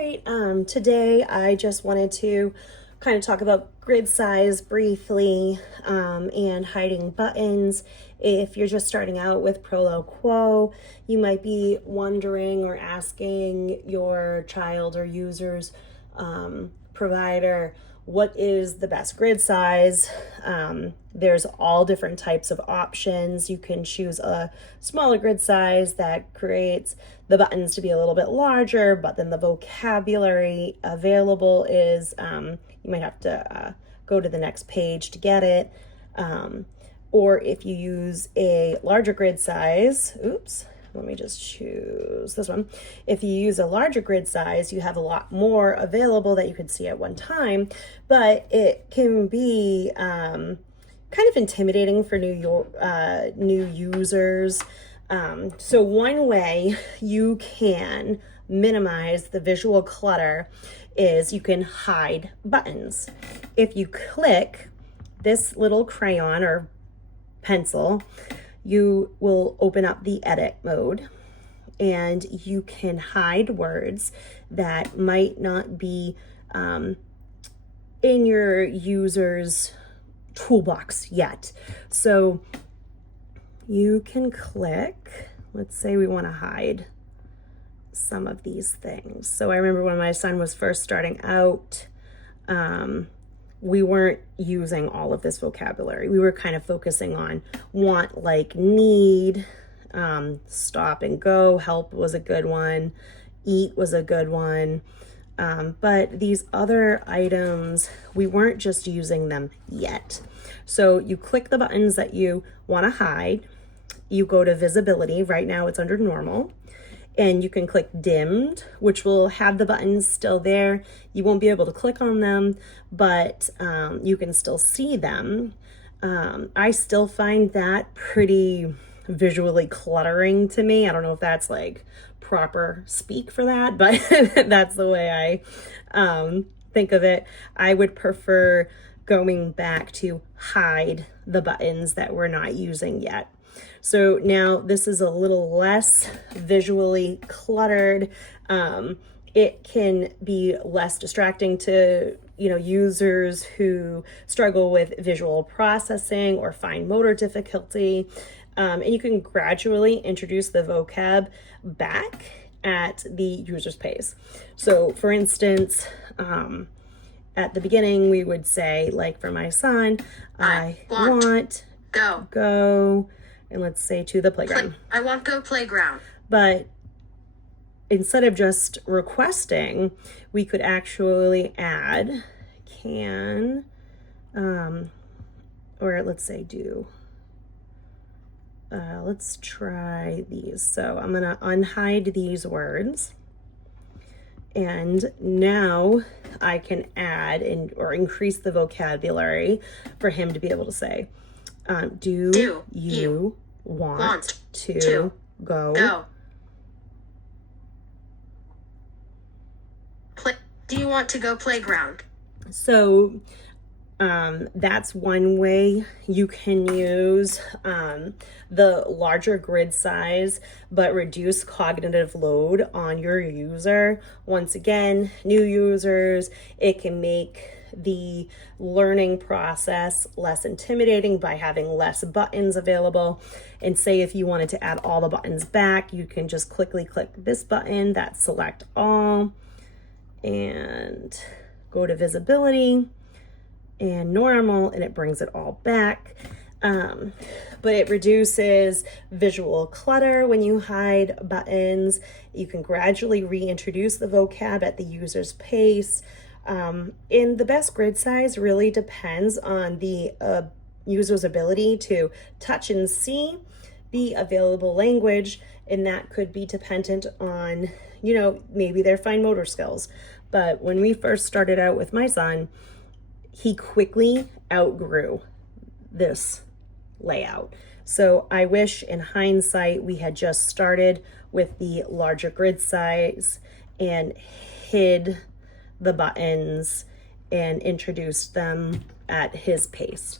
right, today I just wanted to kind of talk about grid size briefly and hiding buttons. If you're just starting out with Proloquo2Go, you might be wondering or asking your child or user's provider, what is the best grid size? There's all different types of options. You can choose a smaller grid size that creates the buttons to be a little bit larger, but then the vocabulary available is, you might have to go to the next page to get it. Or if you use a larger grid size, let me just choose this one. If you use a larger grid size, you have a lot more available that you could see at one time, but it can be kind of intimidating for new users. So one way you can minimize the visual clutter is you can hide buttons. If you click this little crayon or pencil, you will open up the edit mode and you can hide words that might not be in your user's toolbox yet. So you can click, let's say we want to hide some of these things. So I remember when my son was first starting out, we weren't using all of this vocabulary. We were kind of focusing on want, like, need, stop and go, help was a good one, eat was a good one. But these other items, we weren't just using them yet. So you click the buttons that you want to hide. You go to visibility. Right now it's under normal. And you can click dimmed, which will have the buttons still there. You won't be able to click on them, but you can still see them. I still find that pretty visually cluttering to me. I don't know if that's like proper speak for that, but that's the way I think of it. I would prefer going back to hide the buttons that we're not using yet. So now this is a little less visually cluttered. It can be less distracting to users who struggle with visual processing or fine motor difficulty. And you can gradually introduce the vocab back at the user's pace. So for instance, at the beginning we would say, like for my son, I want go, and let's say to the playground. I want go playground. But instead of just requesting, we could actually add can, or let's say do. Let's try these. So I'm gonna unhide these words. And now I can add or increase the vocabulary for him to be able to say, do you want to go? Do you want to go playground? So that's one way you can use the larger grid size, but reduce cognitive load on your user. Once again, new users, it can make the learning process less intimidating by having less buttons available. And say if you wanted to add all the buttons back, you can just quickly click this button that select all and go to visibility and normal, and it brings it all back. But it reduces visual clutter when you hide buttons. You can gradually reintroduce the vocab at the user's pace. And the best grid size really depends on the user's ability to touch and see the available language, and that could be dependent on, maybe their fine motor skills. But when we first started out with my son, he quickly outgrew this layout. So I wish in hindsight we had just started with the larger grid size and hid the buttons and introduced them at his pace.